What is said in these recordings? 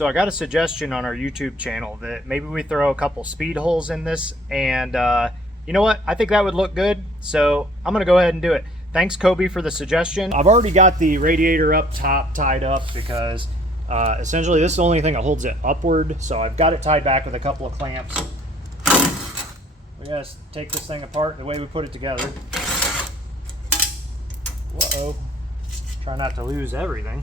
So I got a suggestion on our YouTube channel that maybe we throw a couple speed holes in this, and you know what? I think that would look good, so I'm gonna go ahead and do it. Thanks, Kobe, for the suggestion. I've already got the radiator up top tied up because essentially this is the only thing that holds it upward, so I've got it tied back with a couple of clamps. We gotta take this thing apart the way we put it together. Whoa. Try not to lose everything.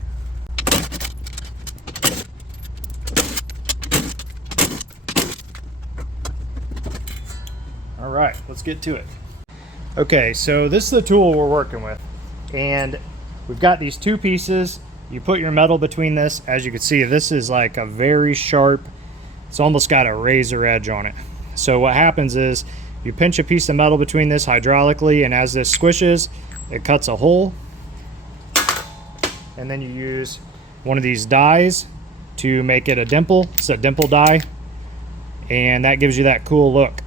All right, let's get to it. Okay, so this is the tool we're working with, and we've got these two pieces. You put your metal between this. As you can see, this is like a very sharp, it's almost got a razor edge on it. So what happens is you pinch a piece of metal between this hydraulically, and as this squishes, it cuts a hole. And then you use one of these dies to make it a dimple. It's a dimple die, and that gives you that cool look.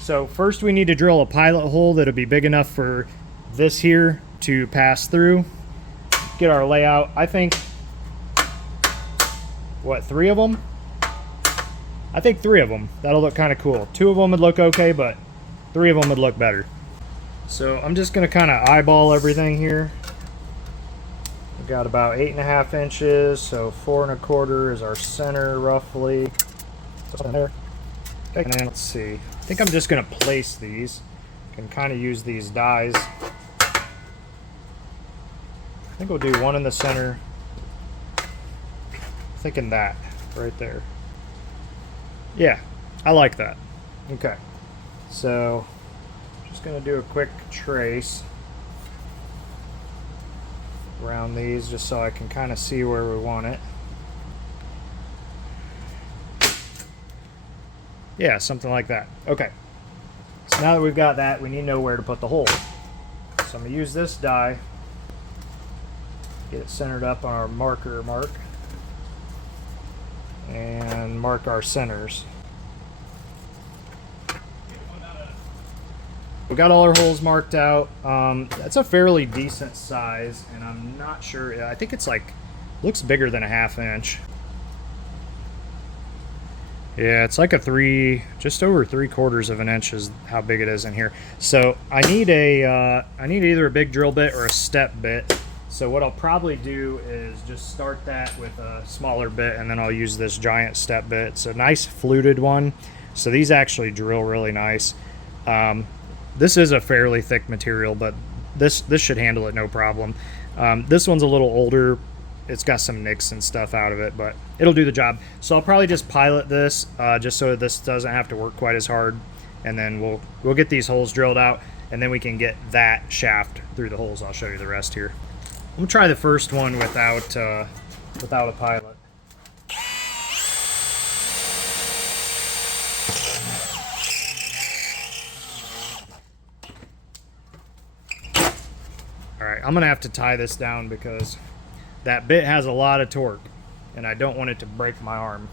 So first we need to drill a pilot hole that'll be big enough for this here to pass through. Get our layout. I think, what, 3 of them? I think 3 of them. That'll look kind of cool. 2 of them would look okay, but 3 of them would look better. So I'm just gonna kind of eyeball everything here. We've got about 8.5 inches, so 4 1/4 is our center roughly. Okay, and then let's see. I think I'm just gonna place these. Can kind of use these dies. I think we'll do one in the center. Thinking that right there. Yeah, I like that. Okay, so just gonna do a quick trace around these just so I can kind of see where we want it. Yeah, something like that. Okay, so now that we've got that, we need to know where to put the hole. So I'm gonna use this die, get it centered up on our marker mark, and mark our centers. We got all our holes marked out. That's a fairly decent size, and I'm not sure, I think it's like, looks bigger than a 1/2 inch. Yeah, it's like a just over 3/4 of an inch is how big it is in here. So I need either a big drill bit or a step bit. So what I'll probably do is just start that with a smaller bit, and then I'll use this giant step bit. It's a nice fluted one, so these actually drill really nice. This is a fairly thick material, but this should handle it no problem. This one's a little older. It's got some nicks and stuff out of it, but it'll do the job. So I'll probably just pilot this just so this doesn't have to work quite as hard, and then we'll get these holes drilled out, and then we can get that shaft through the holes. I'll show you the rest here. I'm gonna try the first one without a pilot. All right, I'm gonna have to tie this down because that bit has a lot of torque, and I don't want it to break my arm.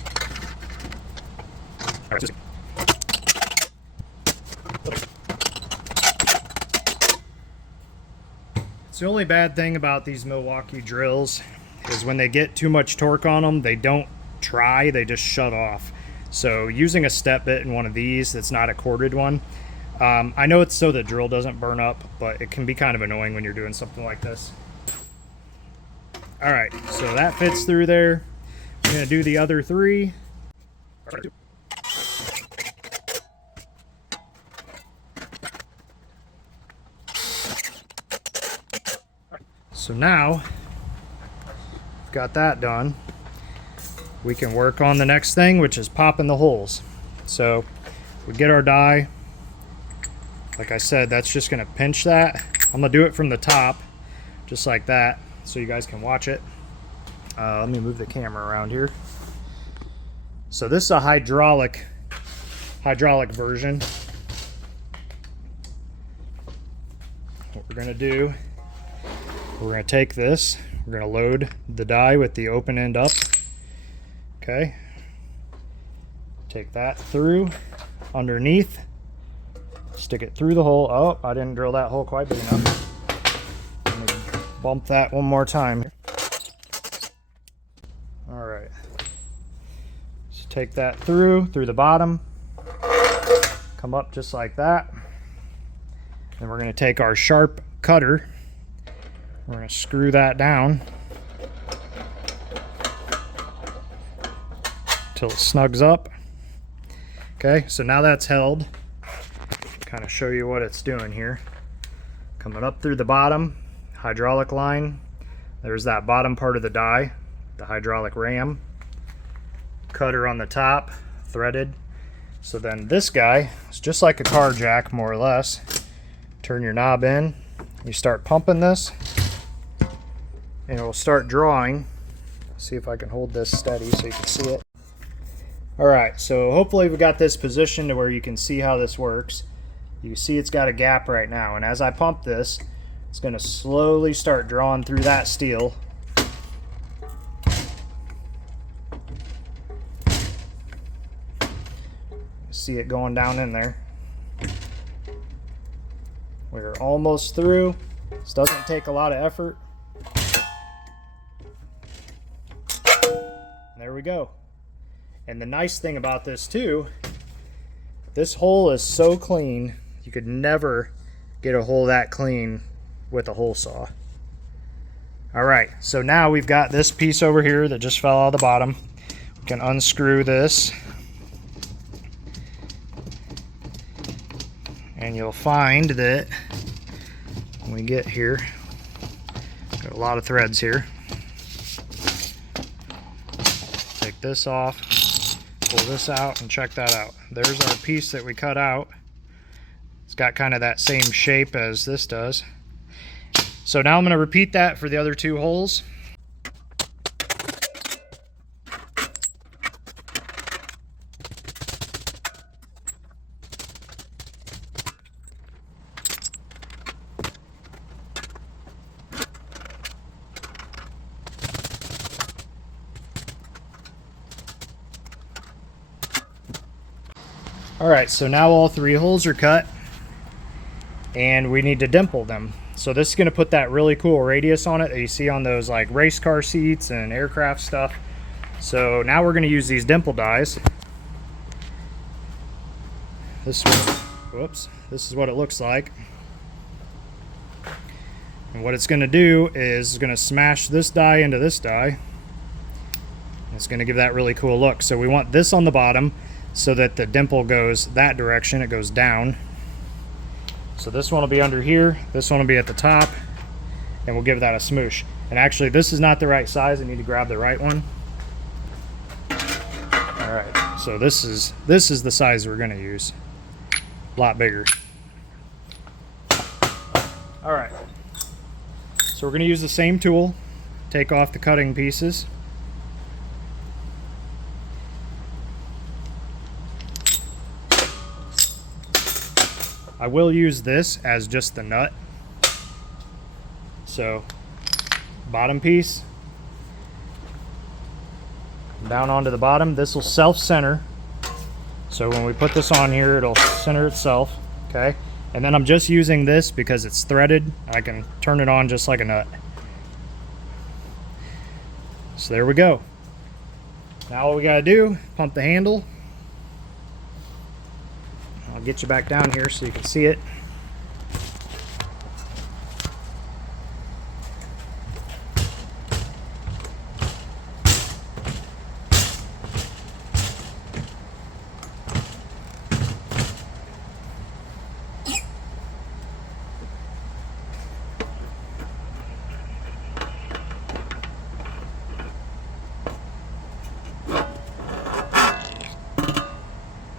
All right, it's the only bad thing about these Milwaukee drills is when they get too much torque on them, they don't try, they just shut off. So using a step bit in one of these that's not a corded one, I know it's so the drill doesn't burn up, but it can be kind of annoying when you're doing something like this. All right, so that fits through there. I'm gonna do the other 3. So now, we've got that done. We can work on the next thing, which is popping the holes. So we get our die. Like I said, that's just gonna pinch that. I'm gonna do it from the top, just like that, so you guys can watch it. Let me move the camera around here. So this is a hydraulic version. What we're gonna do, we're gonna take this, we're gonna load the die with the open end up. Okay. Take that through underneath, stick it through the hole. Oh, I didn't drill that hole quite big enough. Let me bump that one more time. take that through the bottom, come up just like that. Then we're going to take our sharp cutter, we're going to screw that down till it snugs up. Okay, so now that's held. Kind of show you what it's doing here. Coming up through the bottom, hydraulic line. There's that bottom part of the die, the hydraulic ram. Cutter on the top, threaded. So then this guy is just like a car jack, more or less. Turn your knob in, you start pumping this, and it will start drawing. See if I can hold this steady so you can see it. Alright, so hopefully we got this positioned to where you can see how this works. You see it's got a gap right now, and as I pump this, it's going to slowly start drawing through that steel. See it going down in there. We're almost through. This doesn't take a lot of effort. There we go. And the nice thing about this too, this hole is so clean, you could never get a hole that clean with a hole saw. Alright, so now we've got this piece over here that just fell out of the bottom. We can unscrew this. And you'll find that when we get here, got a lot of threads here. Take this off, pull this out, and check that out. There's our piece that we cut out. It's got kind of that same shape as this does. So now I'm going to repeat that for the other two holes. Alright, so now all three holes are cut, and we need to dimple them. So this is going to put that really cool radius on it that you see on those like race car seats and aircraft stuff. So now we're going to use these dimple dies. This is what it looks like. And what it's going to do is it's going to smash this die into this die. It's going to give that really cool look. So we want this on the bottom, so that the dimple goes that direction, it goes down. So this one will be under here, this one will be at the top, and we'll give that a smoosh. And actually this is not the right size, I need to grab the right one. Alright, so this is the size we're going to use. A lot bigger. Alright, so we're going to use the same tool, take off the cutting pieces. I will use this as just the nut. So, bottom piece, down onto the bottom. This will self-center. So when we put this on here, it'll center itself, okay? And then I'm just using this because it's threaded. I can turn it on just like a nut. So there we go. Now all we gotta do, pump the handle. I'll get you back down here so you can see it.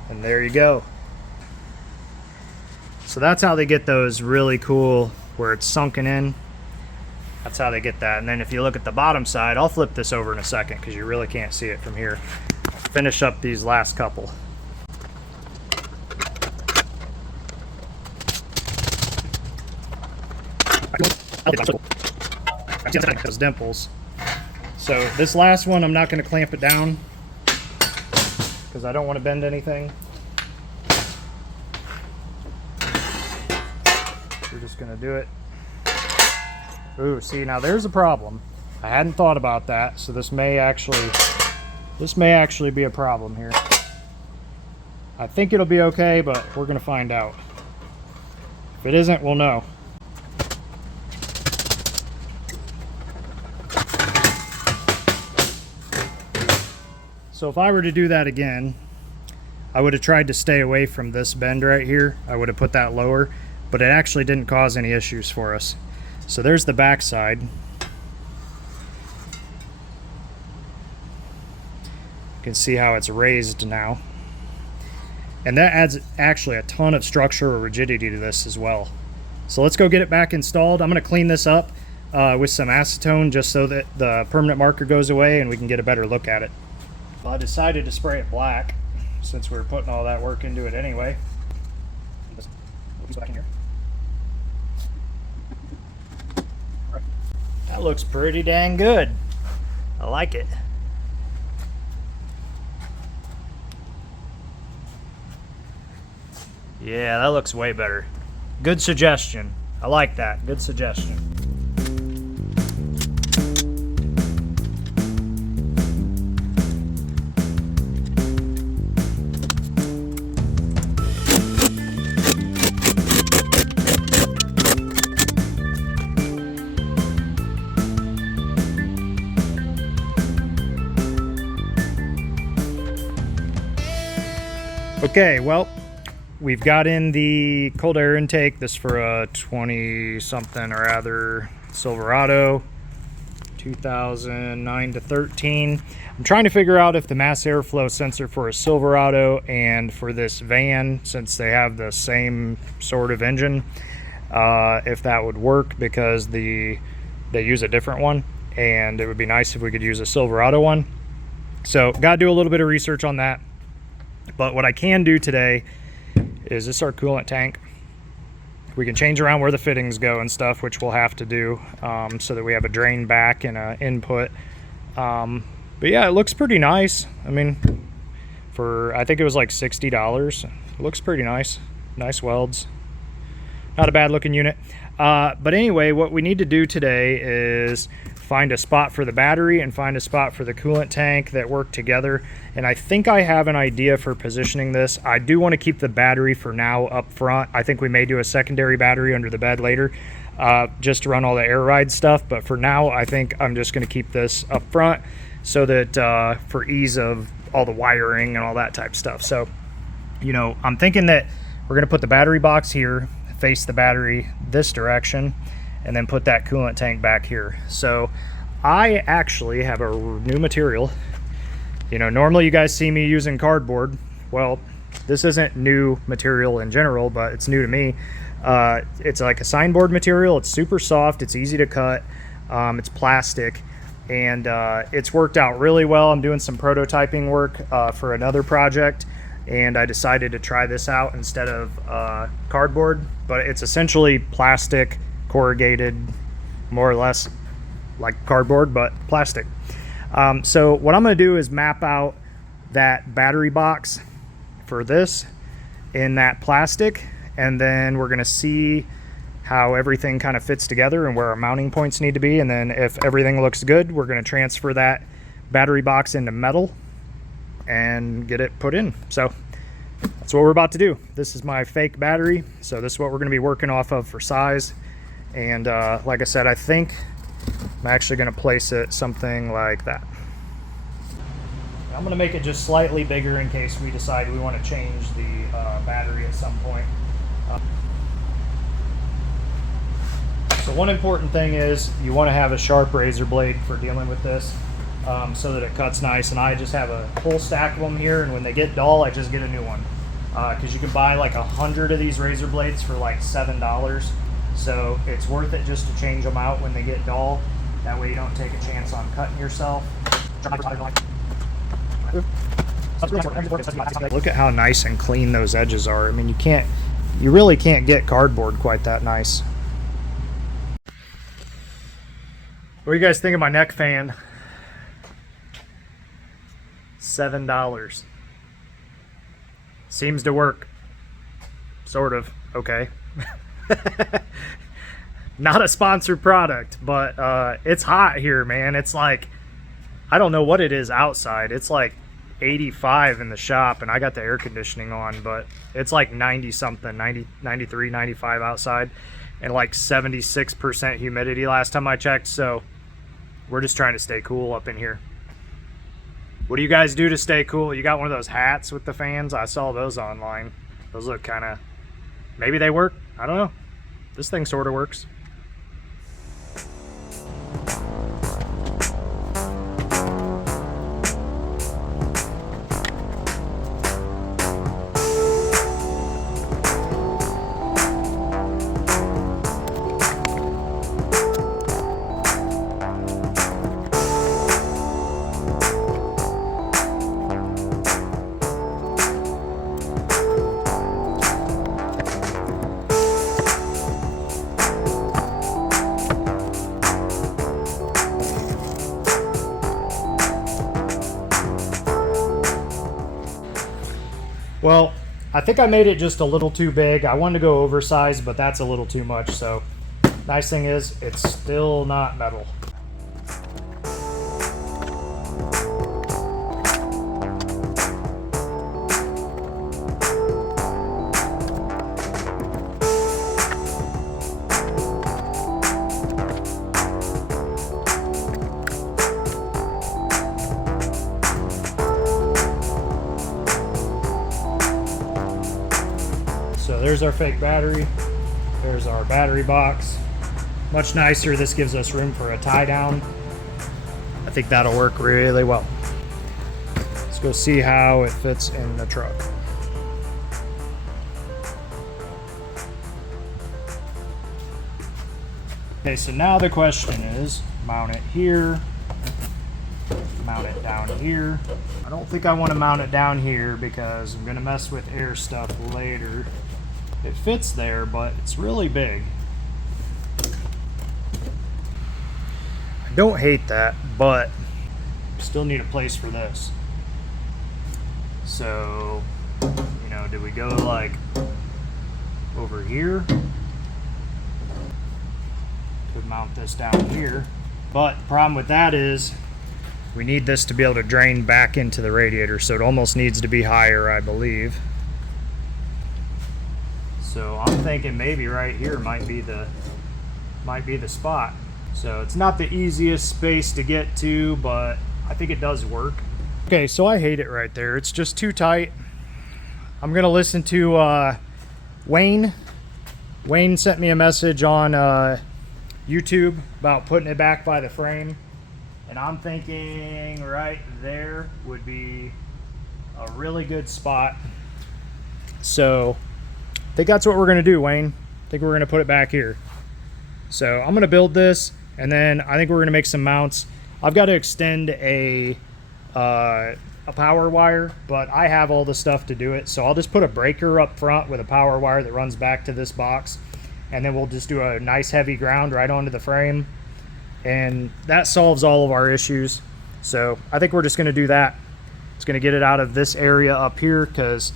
And there you go. So that's how they get those really cool where it's sunken in. That's how they get that. And then if you look at the bottom side, I'll flip this over in a second because you really can't see it from here. I'll finish up these last couple. Those dimples. So this last one, I'm not going to clamp it down because I don't want to bend anything. We're just going to do it. Ooh, see, now there's a problem. I hadn't thought about that, so this may actually This may actually be a problem here. I think it'll be okay, but we're gonna find out. If it isn't, we'll know. So if I were to do that again, I would have tried to stay away from this bend right here. I would have put that lower, but it actually didn't cause any issues for us. So there's the back side. You can see how it's raised now. And that adds actually a ton of structural rigidity to this as well. So let's go get it back installed. I'm gonna clean this up with some acetone just so that the permanent marker goes away and we can get a better look at it. Well, I decided to spray it black since we were putting all that work into it anyway. Back in here. That looks pretty dang good. I like it. Yeah, that looks way better. Good suggestion. I like that. Good suggestion. Okay, well, we've got in the cold air intake. This for a 20-something or rather Silverado, 2009 to 13. I'm trying to figure out if the mass airflow sensor for a Silverado and for this van, since they have the same sort of engine, if that would work, because they use a different one, and it would be nice if we could use a Silverado one. So gotta do a little bit of research on that. But what I can do today is this our coolant tank. We can change around where the fittings go and stuff, which we'll have to do, so that we have a drain back and an input. But yeah, it looks pretty nice. I mean, for I think it was like $60. It looks pretty nice. Nice welds. Not a bad looking unit. But anyway, what we need to do today is find a spot for the battery and find a spot for the coolant tank that work together. And I think I have an idea for positioning this. I do want to keep the battery for now up front. I think we may do a secondary battery under the bed later, just to run all the air ride stuff. But for now, I think I'm just going to keep this up front so that for ease of all the wiring and all that type stuff. So, you know, I'm thinking that we're going to put the battery box here, face the battery this direction, and then put that coolant tank back here. So I actually have a new material. You know, normally you guys see me using cardboard. Well, this isn't new material in general, but it's new to me. It's like a signboard material. It's super soft. It's easy to cut. It's plastic, and it's worked out really well. I'm doing some prototyping work for another project, and I decided to try this out instead of cardboard. But it's essentially plastic, corrugated, more or less like cardboard, but plastic. So what I'm going to do is map out that battery box for this in that plastic, and then we're going to see how everything kind of fits together and where our mounting points need to be. And then if everything looks good, we're going to transfer that battery box into metal and get it put in. So that's what we're about to do. This is my fake battery, so this is what we're going to be working off of for size. And like I said, I think I'm actually going to place it something like that. I'm going to make it just slightly bigger in case we decide we want to change the battery at some point. So one important thing is you want to have a sharp razor blade for dealing with this, so that it cuts nice. And I just have a whole stack of them here, and when they get dull, I just get a new one. Because you can buy like 100 of these razor blades for like $7. So it's worth it just to change them out when they get dull. That way you don't take a chance on cutting yourself. Look at how nice and clean those edges are. I mean, you really can't get cardboard quite that nice. What do you guys think of my neck fan? $7. Seems to work. Sort of. Okay. Not a sponsored product, but it's hot here, man. It's like, I don't know what it is outside. It's like 85 in the shop, and I got the air conditioning on, but it's like 90 something, 90, 93, 95 outside, and like 76% humidity last time I checked. So we're just trying to stay cool up in here. What do you guys do to stay cool? You got one of those hats with the fans? I saw those online. Those look kind of, maybe they work. I don't know. This thing sort of works. Well, I think I made it just a little too big. I wanted to go oversized, but that's a little too much. So nice thing is it's still not metal. So there's our fake battery. There's our battery box. Much nicer. This gives us room for a tie down. I think that'll work really well. Let's go see how it fits in the truck. Okay, so now the question is, mount it here, mount it down here. I don't think I want to mount it down here because I'm going to mess with air stuff later. It fits there, but it's really big. I don't hate that, but still need a place for this. So, you know, do we go like over here? Could mount this down here. But the problem with that is we need this to be able to drain back into the radiator, so it almost needs to be higher, I believe. So I'm thinking maybe right here might be the spot. So it's not the easiest space to get to, but I think it does work. Okay, so I hate it right there. It's just too tight. I'm gonna listen to Wayne. Wayne sent me a message on YouTube about putting it back by the frame. And I'm thinking right there would be a really good spot. So I think that's what we're gonna do, Wayne. I think we're gonna put it back here. So I'm gonna build this, and then I think we're gonna make some mounts. I've got to extend a power wire, but I have all the stuff to do it. So I'll just put a breaker up front with a power wire that runs back to this box, and then we'll just do a nice heavy ground right onto the frame, and that solves all of our issues. So I think we're just gonna do that. It's gonna get it out of this area up here, because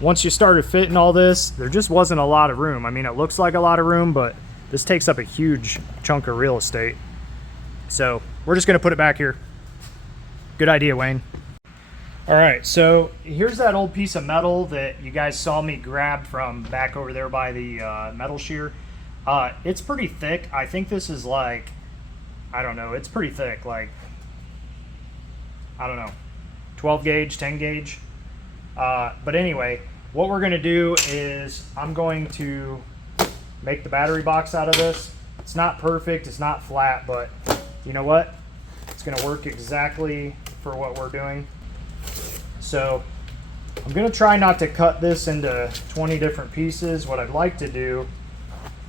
once you started fitting all this, there just wasn't a lot of room. I mean, it looks like a lot of room, but this takes up a huge chunk of real estate. So we're just gonna put it back here. Good idea, Wayne. All right, so here's that old piece of metal that you guys saw me grab from back over there by the metal shear. It's pretty thick. I think this is like, I don't know, it's pretty thick, like, I don't know, 12 gauge, 10 gauge. But anyway, what we're gonna do is I'm going to make the battery box out of this. It's not perfect, it's not flat, but you know what? It's gonna work exactly for what we're doing. So I'm gonna try not to cut this into 20 different pieces. What I'd like to do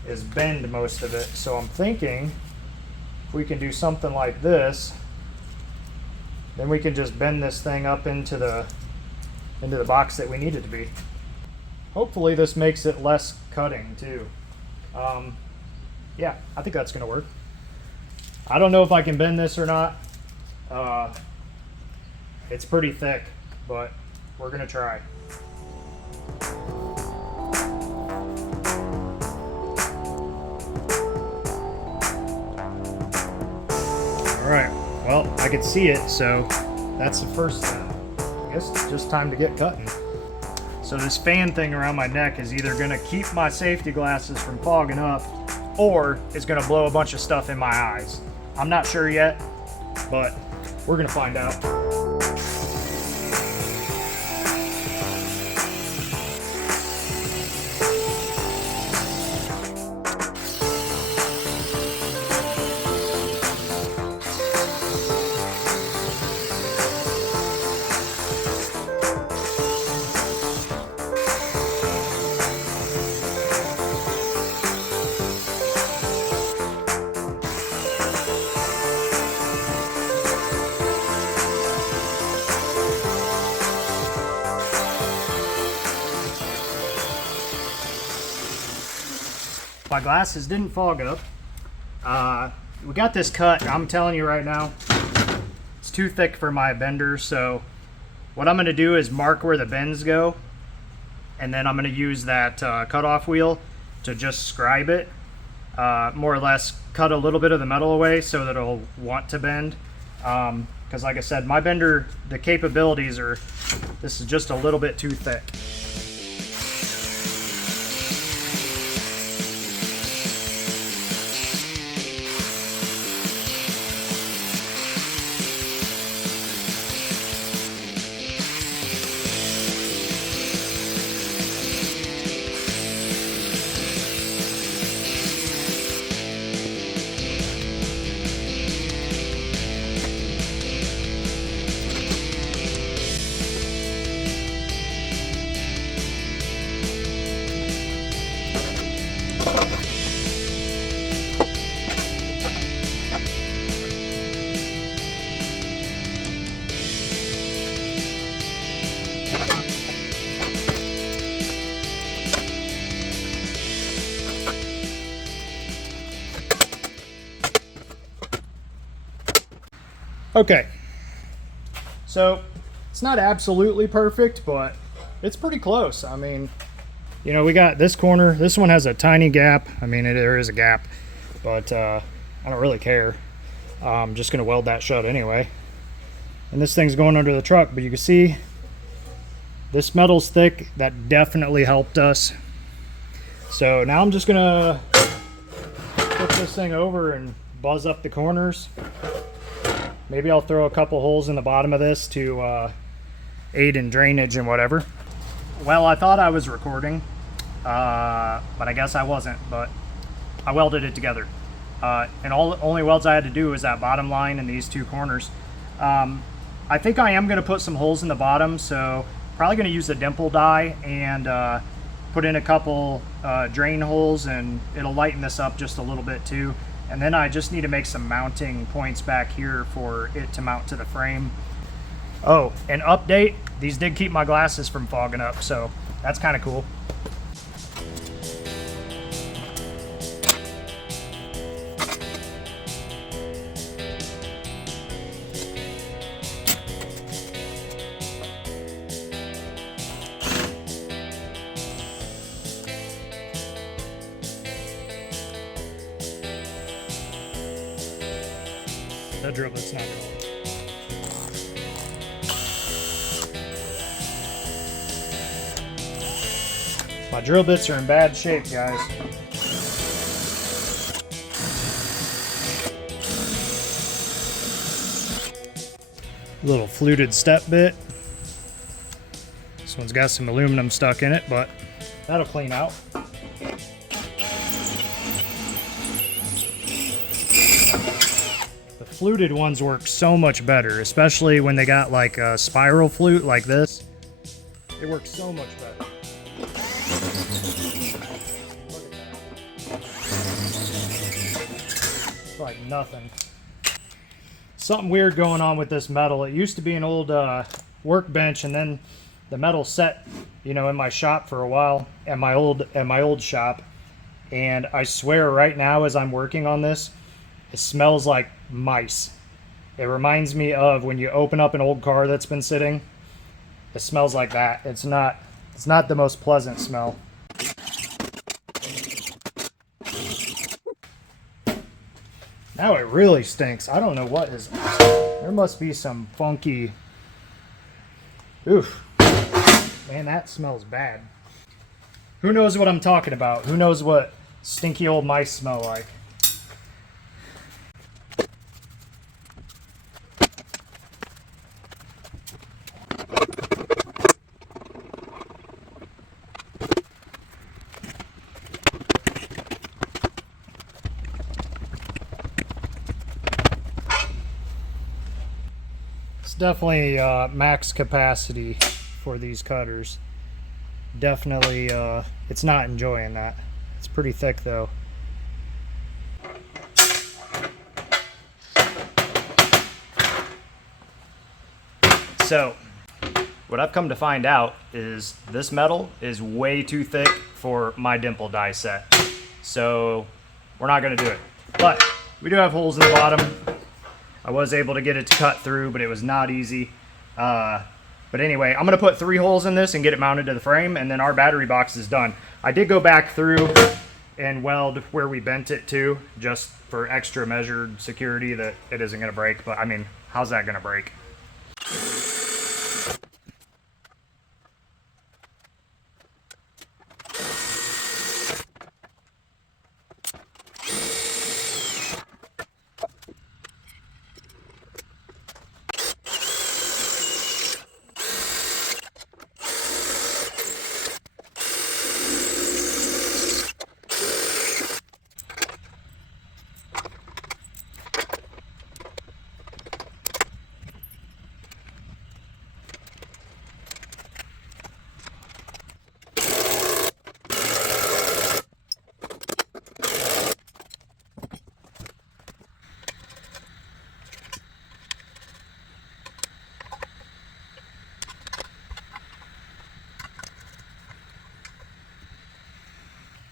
is bend most of it. So I'm thinking if we can do something like this, then we can just bend this thing up into the box that we need it to be. Hopefully this makes it less cutting too. Yeah, I think that's gonna work. I don't know if I can bend this or not. It's pretty thick, but we're gonna try. All right, Well, I could see it, so that's the first step. I guess it's just time to get cutting. So this fan thing around my neck is either gonna keep my safety glasses from fogging up, or it's gonna blow a bunch of stuff in my eyes. I'm not sure yet, but we're gonna find out. My glasses didn't fog up. We got this cut. I'm telling you right now, it's too thick for my bender. So what I'm gonna do is mark where the bends go, and then I'm gonna use that cutoff wheel to just scribe it. More or less cut a little bit of the metal away so that it'll want to bend. Because like I said, my bender, the capabilities are, this is just a little bit too thick. Okay, so it's not absolutely perfect, but it's pretty close. I mean, you know, we got this corner. This one has a tiny gap. I mean, there is a gap, but I don't really care. I'm just gonna weld that shut anyway. And this thing's going under the truck, but you can see this metal's thick. That definitely helped us. So now I'm just gonna flip this thing over and buzz up the corners. Maybe I'll throw a couple holes in the bottom of this to aid in drainage and whatever. Well, I thought I was recording, but I guess I wasn't, but I welded it together. And only welds I had to do was that bottom line and these two corners. I think I am gonna put some holes in the bottom, so probably gonna use the dimple die and put in a couple drain holes, and it'll lighten this up just a little bit too. And then I just need to make some mounting points back here for it to mount to the frame. Oh, an update, these did keep my glasses from fogging up, so that's kind of cool. That drill bit's not going. My drill bits are in bad shape, guys. Little fluted step bit. This one's got some aluminum stuck in it, but that'll clean out. Fluted ones work so much better, especially when they got like a spiral flute like this. It works so much better. Look at that. It's like nothing. Something weird going on with this metal. It used to be an old workbench, and then the metal set, you know, in my shop for a while at my old shop. And I swear right now as I'm working on this, it smells like mice. It reminds me of when you open up an old car that's been sitting. It smells like that. It's not the most pleasant smell. Now it really stinks. I don't know what is. There must be some funky. Oof. Man, that smells bad. Who knows what I'm talking about? Who knows what stinky old mice smell like? It's definitely max capacity for these cutters. Definitely, it's not enjoying that. It's pretty thick though. So, what I've come to find out is this metal is way too thick for my dimple die set. So, we're not gonna do it. But, we do have holes in the bottom. I was able to get it to cut through, but it was not easy. But anyway, I'm going to put 3 holes in this and get it mounted to the frame, and then our battery box is done. I did go back through and weld where we bent it to, just for extra measured security that it isn't going to break. But I mean, how's that going to break?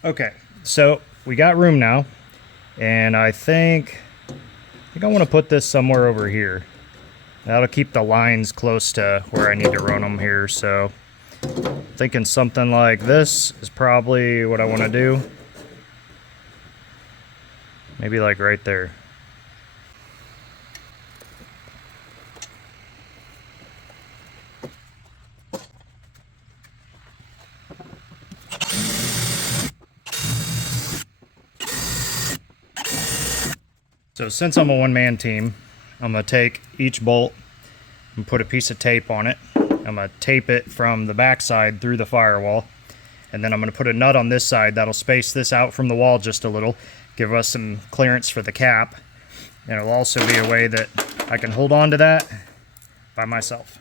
Okay, so we got room now, and I think I want to put this somewhere over here. That'll keep the lines close to where I need to run them here, so thinking something like this is probably what I want to do. Maybe like right there. So since I'm a one-man team, I'm going to take each bolt and put a piece of tape on it. I'm going to tape it from the back side through the firewall. And then I'm going to put a nut on this side that'll space this out from the wall just a little, give us some clearance for the cap. And it'll also be a way that I can hold on to that by myself.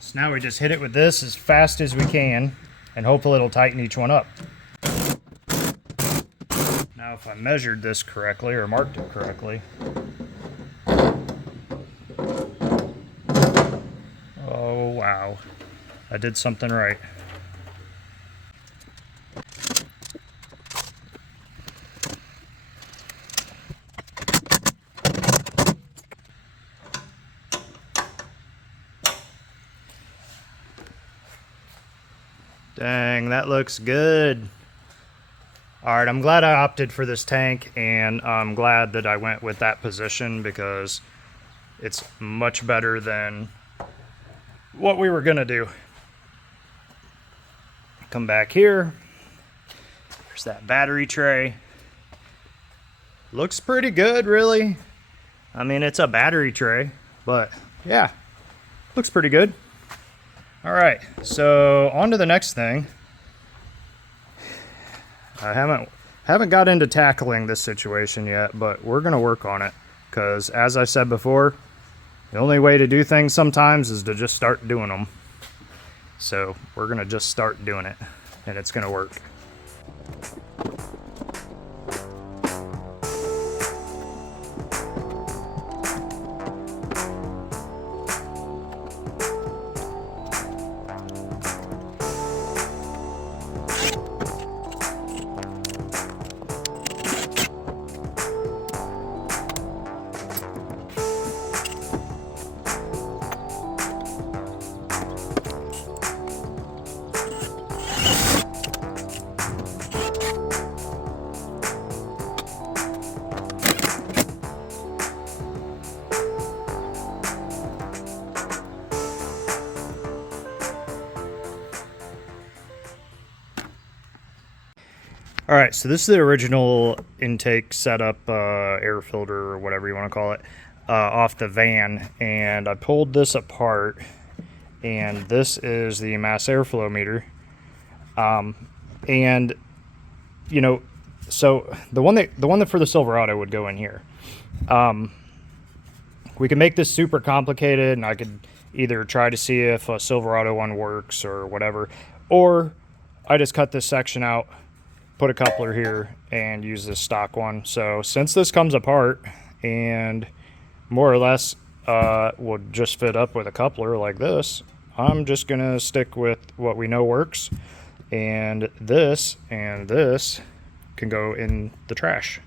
So now we just hit it with this as fast as we can, and hopefully it'll tighten each one up. Now if I measured this correctly, or marked it correctly. Oh wow, I did something right. Dang, that looks good. Alright, I'm glad I opted for this tank, and I'm glad that I went with that position because it's much better than what we were gonna do. Come back here. There's that battery tray. Looks pretty good, really. I mean, it's a battery tray, but yeah, looks pretty good. All right, so on to the next thing. I haven't got into tackling this situation yet, but we're gonna work on it because, as I said before, the only way to do things sometimes is to just start doing them. So we're gonna just start doing it, and it's gonna work. All right, so this is the original intake setup, air filter or whatever you want to call it, off the van, and I pulled this apart, and this is the mass airflow meter. And you know, so the one that for the Silverado would go in here. We can make this super complicated, and I could either try to see if a Silverado one works or whatever, or I just cut this section out, put a coupler here, and use this stock one. So since this comes apart and more or less would just fit up with a coupler like this, I'm just gonna stick with what we know works, and this can go in the trash.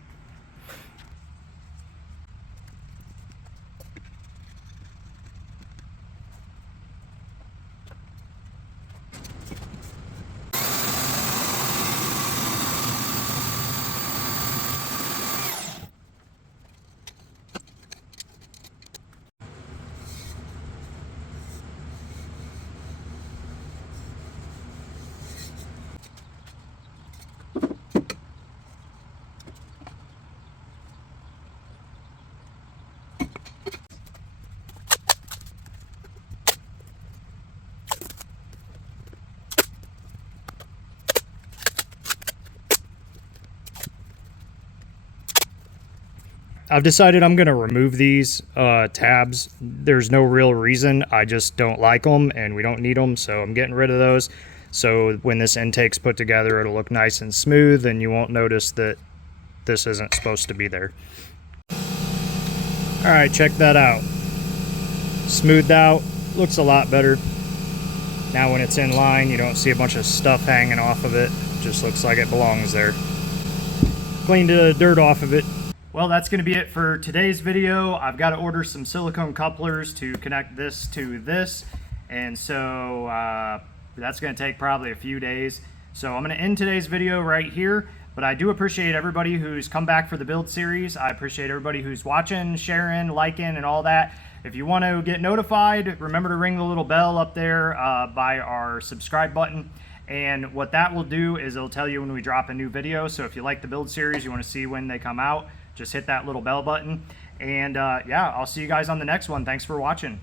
I've decided I'm going to remove these tabs. There's no real reason. I just don't like them and we don't need them, so I'm getting rid of those. So when this intake's put together, it'll look nice and smooth and you won't notice that this isn't supposed to be there. All right, check that out. Smoothed out, looks a lot better. Now when it's in line, you don't see a bunch of stuff hanging off of it. It just looks like it belongs there. Cleaned the dirt off of it. Well, that's going to be it for today's video. I've got to order some silicone couplers to connect this to this, and so that's going to take probably a few days. So I'm going to end today's video right here, but I do appreciate everybody who's come back for the build series. I appreciate everybody who's watching, sharing, liking, and all that. If you want to get notified, remember to ring the little bell up there by our subscribe button. And what that will do is it'll tell you when we drop a new video. So if you like the build series, you want to see when they come out, just hit that little bell button. And yeah, I'll see you guys on the next one. Thanks for watching.